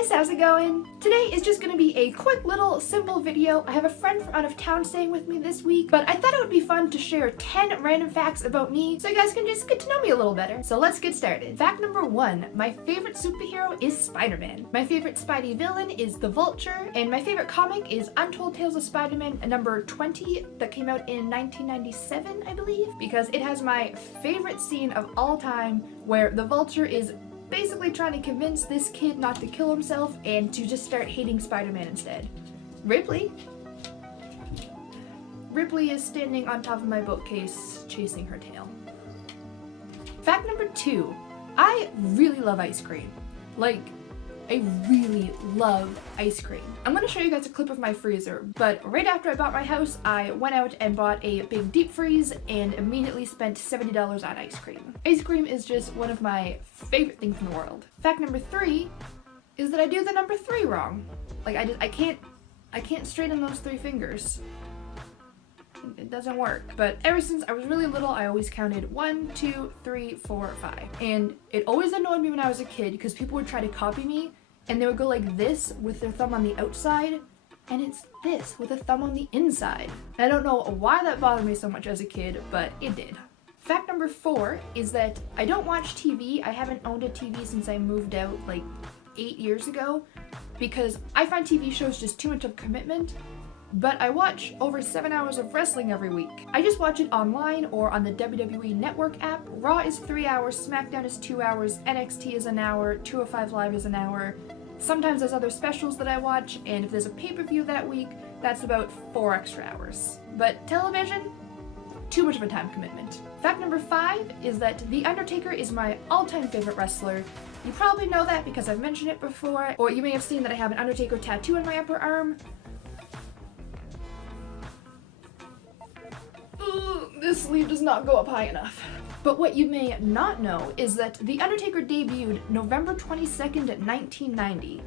guys, how's it going? Today is just gonna be a quick little simple video. I have a friend from out of town staying with me this week, but I thought it would be fun to share 10 random facts about me so you guys can just get to know me a little better. So let's get started. Fact number 1, my favorite superhero is Spider-Man. My favorite Spidey villain is the Vulture, and my favorite comic is Untold Tales of Spider-Man number 20 that came out in 1997, I believe, because it has my favorite scene of all time where the Vulture is basically trying to convince this kid not to kill himself and to just start hating Spider-Man instead. Ripley is standing on top of my bookcase chasing her tail. Fact number 2, I really love ice cream. Like, I really love ice cream. I'm gonna show you guys a clip of my freezer, but right after I bought my house, I went out and bought a big deep freeze and immediately spent $70 on ice cream. Ice cream is just one of my favorite things in the world. Fact number 3 is that I do the number 3 wrong. Like, I can't straighten those 3 fingers. It doesn't work. But ever since I was really little, I always counted 1, 2, 3, 4, 5. And it always annoyed me when I was a kid because people would try to copy me and they would go like this with their thumb on the outside, and it's this with a thumb on the inside. And I don't know why that bothered me so much as a kid, but it did. Fact number 4 is that I don't watch TV. I haven't owned a TV since I moved out like 8 years ago because I find TV shows just too much of a commitment. But I watch over 7 hours of wrestling every week. I just watch it online or on the WWE Network app. Raw is 3 hours, SmackDown is 2 hours, NXT is an hour, 205 Live is an hour. Sometimes there's other specials that I watch, and if there's a pay-per-view that week, that's about 4 extra hours. But television? Too much of a time commitment. Fact number 5 is that The Undertaker is my all-time favorite wrestler. You probably know that because I've mentioned it before, or you may have seen that I have an Undertaker tattoo on my upper arm. This sleeve does not go up high enough. But what you may not know is that The Undertaker debuted November 22nd, 1990.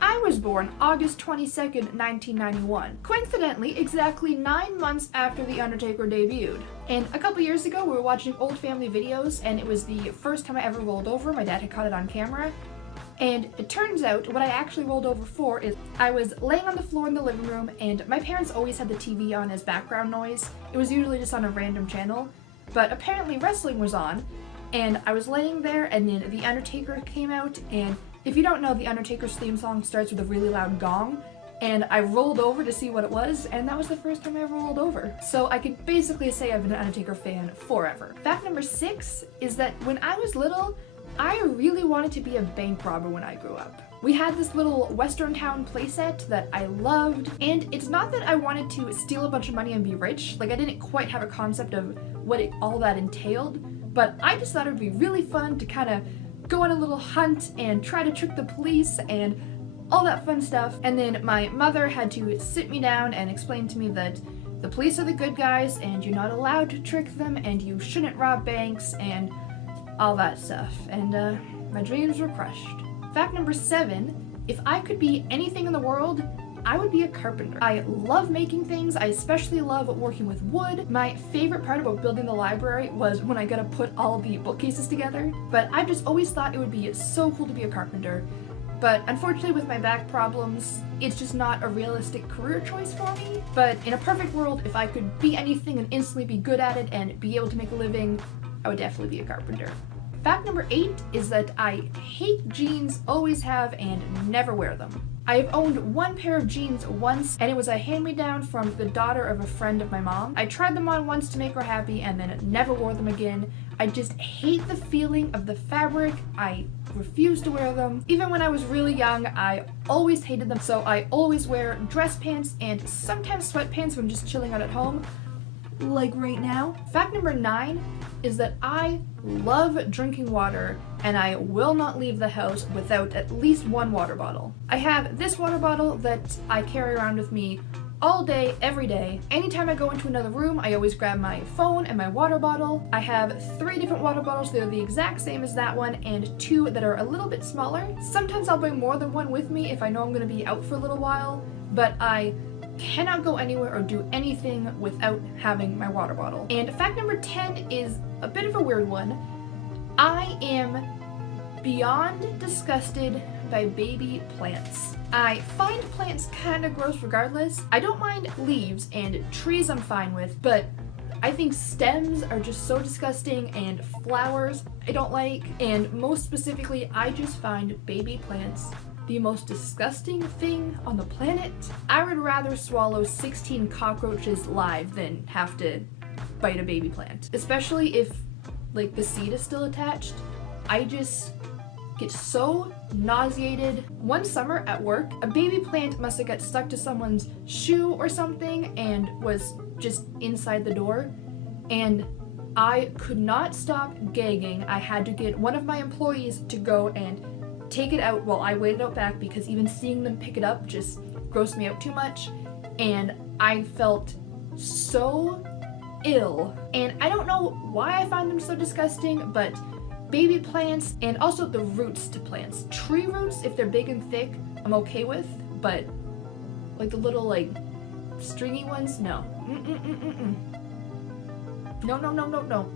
I was born August 22nd, 1991. Coincidentally, exactly 9 months after The Undertaker debuted. And a couple years ago, we were watching old family videos, and it was the first time I ever rolled over. My dad had caught it on camera. And it turns out what I actually rolled over for is I was laying on the floor in the living room, and my parents always had the TV on as background noise. It was usually just on a random channel, but apparently wrestling was on, and I was laying there, and then The Undertaker came out, and if you don't know, The Undertaker's theme song starts with a really loud gong, and I rolled over to see what it was, and that was the first time I ever rolled over. So I could basically say I've been an Undertaker fan forever. Fact number 6 is that when I was little, I really wanted to be a bank robber when I grew up. We had this little Western Town playset that I loved, and it's not that I wanted to steal a bunch of money and be rich. Like, I didn't quite have a concept of what all that entailed, but I just thought it would be really fun to kind of go on a little hunt and try to trick the police and all that fun stuff. And then my mother had to sit me down and explain to me that the police are the good guys and you're not allowed to trick them and you shouldn't rob banks and all that stuff, and my dreams were crushed. Fact number 7, if I could be anything in the world, I would be a carpenter. I love making things. I especially love working with wood. My favorite part about building the library was when I got to put all the bookcases together, but I just always thought it would be so cool to be a carpenter. But unfortunately with my back problems, it's just not a realistic career choice for me. But in a perfect world, if I could be anything and instantly be good at it and be able to make a living, I would definitely be a carpenter. Fact number 8 is that I hate jeans, always have, and never wear them. I have owned one pair of jeans once, and it was a hand-me-down from the daughter of a friend of my mom. I tried them on once to make her happy and then never wore them again. I just hate the feeling of the fabric. I refuse to wear them. Even when I was really young, I always hated them, so I always wear dress pants and sometimes sweatpants when just chilling out at home, like right now. Fact number 9 is that I love drinking water and I will not leave the house without at least one water bottle. I have this water bottle that I carry around with me all day, every day. Anytime I go into another room, I always grab my phone and my water bottle. I have 3 different water bottles that are the exact same as that one and 2 that are a little bit smaller. Sometimes I'll bring more than one with me if I know I'm going to be out for a little while, but I cannot go anywhere or do anything without having my water bottle. And fact number 10 is a bit of a weird one. I am beyond disgusted by baby plants. I find plants kinda gross regardless. I don't mind leaves, and trees I'm fine with, but I think stems are just so disgusting, and flowers I don't like, and most specifically, I just find baby plants the most disgusting thing on the planet. I would rather swallow 16 cockroaches live than have to bite a baby plant, especially if like the seed is still attached. I just get so nauseated. One summer at work, a baby plant must have got stuck to someone's shoe or something and was just inside the door, and I could not stop gagging. I had to get one of my employees to go and take it out while I waited out back, because even seeing them pick it up just grossed me out too much, and I felt so ill. And I don't know why I find them so disgusting, but baby plants, and also the roots to plants. Tree roots, if they're big and thick, I'm okay with, but like the little like stringy ones, no. No.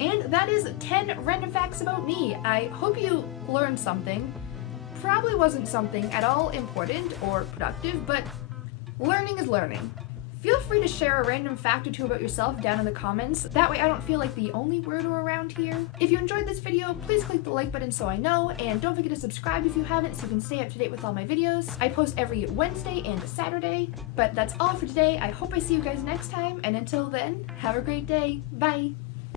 And that is 10 random facts about me. I hope you learned something. Probably wasn't something at all important or productive, but learning is learning. Feel free to share a random fact or two about yourself down in the comments. That way I don't feel like the only weirdo around here. If you enjoyed this video, please click the like button so I know, and don't forget to subscribe if you haven't so you can stay up to date with all my videos. I post every Wednesday and Saturday, but that's all for today. I hope I see you guys next time, and until then, have a great day. Bye!